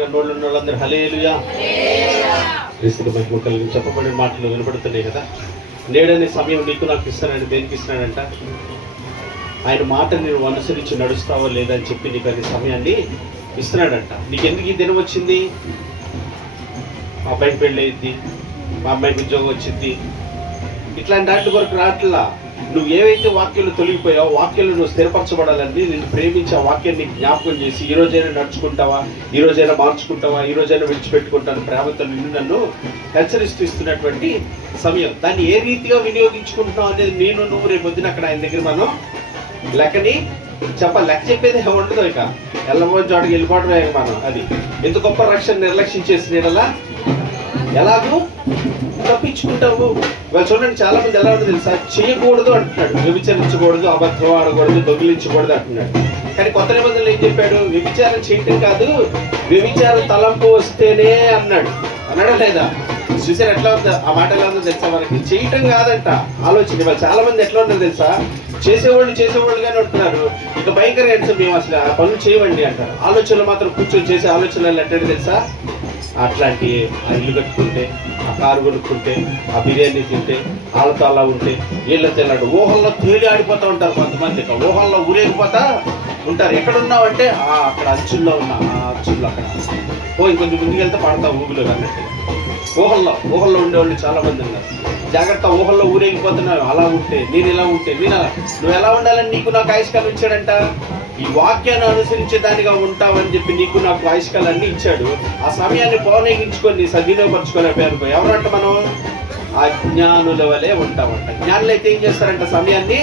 వాళ్ళందరూ హల్లెలూయా క్రీస్తుకు మహిమ కలిగి చెప్పబడిన మాటలు వినపడుతున్నాయి కదా. నేడనే సమయం నీకు నాకు ఇస్తానని దేనికి ఇస్తున్నాడంట? ఆయన మాట నేను అనుసరించి నడుస్తావో లేదా అని చెప్పి నీకు అది సమయాన్ని ఇస్తున్నాడంట. నీకు ఎందుకు ఈ దినం వచ్చింది? మా అబ్బాయికి పెళ్ళి అయింది, మా అమ్మాయికి ఉద్యోగం వచ్చింది, ఇట్లాంటి దాంట్లో వరకు రాట్లా. నువ్వు ఏవైతే వాక్యాలు తొలగిపోయావో వాక్యాలు నువ్వు స్థిరపరచబడాలని నిన్ను ప్రేమించి ఆ వాక్యాన్ని జ్ఞాపకం చేసి ఈ రోజైనా నడుచుకుంటావా, ఈ రోజైనా మార్చుకుంటావా, ఈ రోజైనా విడిచిపెట్టుకుంటాను ప్రేమతో నిన్ను నన్ను హెచ్చరిస్తున్నటువంటి సమయం. దాన్ని ఏ రీతిగా వినియోగించుకుంటున్నావు అనేది నువ్వు రేపు పొద్దున అక్కడ ఆయన దగ్గర మనం లెక్కని లెక్క చెప్పేది ఉండదు. ఇక ఎల్లబోని చోటకి వెళ్ళిపోవడమే మనం. అది ఎంత గొప్ప రక్షణ నిర్లక్ష్యం చేసిన ఎలాగూ తప్పించుకుంటావు. ఇవాళ చూడండి, చాలా మంది ఎలా ఉంటుంది తెలుసా, చేయకూడదు అంటున్నాడు, వ్యభిచరించకూడదు, అబద్ధం ఆడకూడదు, దొంగిలించకూడదు అంటున్నాడు. కానీ కొత్త నిబంధనలు ఏం చెప్పాడు? వ్యభిచారం చేయటం కాదు, వ్యభిచారం తలంపు వస్తేనే అన్నాడా లేదా? చూసారు ఎట్లా ఉందో ఆ మాట? ఎలా ఉందో తెలుసా? మనకి చేయటం కాదంట ఆలోచన. ఇవాళ చాలా మంది ఎట్లా ఉంటారు తెలుసా, చేసేవాళ్ళుగానే ఉంటున్నారు. ఇక భయంకరంగా అంటే మేము అసలు ఆ పనులు చేయవండి అంటారు. ఆలోచనలు మాత్రం కూర్చొని చేసే ఆలోచనలు ఎట్టాడు తెలుసా? అట్లాంటి ఆ ఇల్లు కట్టుకుంటే, ఆ కారు కొనుక్కుంటే, ఆ బిర్యానీ తింటే, వాళ్ళతో అలా ఉంటే, వీళ్ళతో వెళ్ళాడు ఊహల్లో తేలి ఆడిపోతూ ఉంటారు కొంతమంది. ఊహల్లో ఊరేగిపోతా ఉంటారు. ఎక్కడున్నావంటే అక్కడ అంచుల్లో ఉన్నా, ఆ అంచుల్లో అక్కడ ఇంకొంచెం ముందుకు వెళ్తే పడతావు ఊగులో అన్నట్టుగా. ఊహల్లో ఉండేవాళ్ళు చాలా మంది ఉన్నారు. జాగ్రత్త, ఊహల్లో ఊరేగిపోతున్నావు. అలా ఉంటే నేను ఇలా ఉంటే నువ్వు ఎలా ఉండాలని నీకు నాకు ఆయుష్కాలం ఇచ్చాడంట. ఈ వాక్యాన్ని అనుసరించే దానిగా ఉంటావని చెప్పి నీకు నాకు ఆయుష్కాలన్నీ ఇచ్చాడు. ఆ సమయాన్ని పోనగించుకొని సద్వినియోగపరచుకోలేకపోయారు. ఎవరంట మనం? అజ్ఞానుల వలె ఉంటామంట. జ్ఞానులు అయితే ఏం చేస్తారంట? సమయాన్ని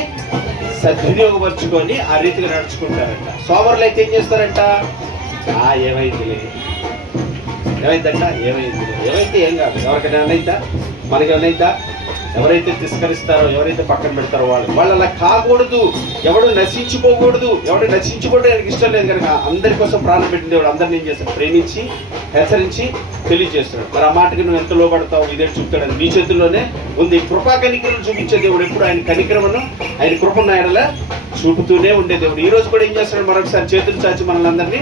సద్వినియోగపరచుకొని ఆ రీతిగా నడుచుకుంటారంట. సోమరులు అయితే ఏం చేస్తారంట? ఏమైందిలే, ఏమైందంట, ఏమైతే ఏం కాదు. ఎవరికైనా ఏమైందా? మనకి ఏమైందా? ఎవరైతే తిరస్కరిస్తారో, ఎవరైతే పక్కన పెడతారో వాళ్ళు అలా కాకూడదు. ఎవడు నశించుకోకూడదు. ఎవడు నశించుకోవడం ఆయనకి ఇష్టం లేదు కనుక అందరి కోసం ప్రాణం పెట్టిన దేవుడు అందరినీ ఏం చేస్తాడు? ప్రేమించి హెచ్చరించి తెలియజేస్తున్నాడు. మరి ఆ మాటకి నువ్వు ఎంత లోపడతావు ఇదే చూపుతాడు. నీ చేతుల్లోనే ఉంది. కృపా కనికరం చూపించే దేవుడు ఎప్పుడు ఆయన కనికరమును, ఆయన కృపను ఆయనలా చూపుతూనే ఉండే దేవుడు. ఈ రోజు కూడా ఏం చేస్తున్నాడు? మరొకసారి చేతులు చాచి మనల్ని అందరినీ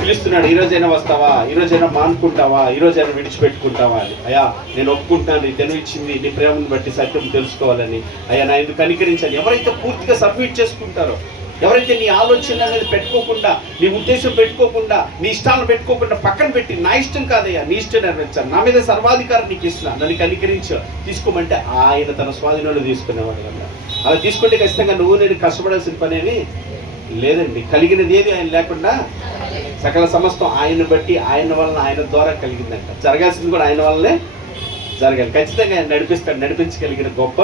పిలుస్తున్నాడు. ఈ రోజైనా వస్తావా, ఈ రోజైనా మానుకుంటావా, ఈ రోజైనా విడిచిపెట్టుకుంటావా అని. అయ్యా నేను ఒప్పుకుంటున్నాను, నీ తెలివిచ్చింది నీ ప్రేమను బట్టి సత్యం తెలుసుకోవాలని. అయ్యా నా ఎందుకు కనికరించాలి. ఎవరైతే పూర్తిగా సబ్మిట్ చేసుకుంటారో, ఎవరైతే నీ ఆలోచన అనేది పెట్టుకోకుండా, నీ ఉద్దేశం పెట్టుకోకుండా, నీ ఇష్టాలను పెట్టుకోకుండా పక్కన పెట్టి నా ఇష్టం కాదయ్యా నీ ఇష్టం నెరవేర్చాను, నా మీద సర్వాధికారం నీకు ఇస్తున్నా, నన్ను కనికరించు తీసుకోమంటే ఆయన తన స్వాధీనంలో తీసుకునేవాడు కదా. అలా తీసుకుంటే ఖచ్చితంగా నువ్వు నేను కష్టపడాల్సిన పని ఏమి లేదండి. కలిగినది ఏది ఆయన లేకుండా సకల సమస్తం ఆయన బట్టి, ఆయన వలన, ఆయన ద్వారా కలిగిందంట. జరగాల్సింది కూడా ఆయన వల్లనే జరగాలి. ఖచ్చితంగా ఆయన నడిపించగలిగిన గొప్ప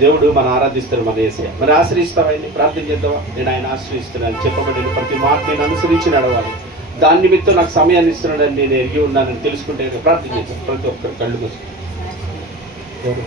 దేవుడు మనం ఆరాధిస్తాడు మన యేసయ్య. మరి ఆశ్రయిస్తావా? ఆయన్ని ప్రార్థన చేద్దావా? నేను ఆయన ఆశ్రయిస్తున్నాను చెప్పబడిన ప్రతి మాట నేను అనుసరించి నడవాలి. దాని నిమిత్తం నాకు సమయాన్ని ఇస్తున్నాడని నేను ఎరిగి ఉన్నానని తెలుసుకుంటే ప్రార్థన చేస్తాను. ప్రతి ఒక్కరు కళ్ళు మూసుకుంటారు.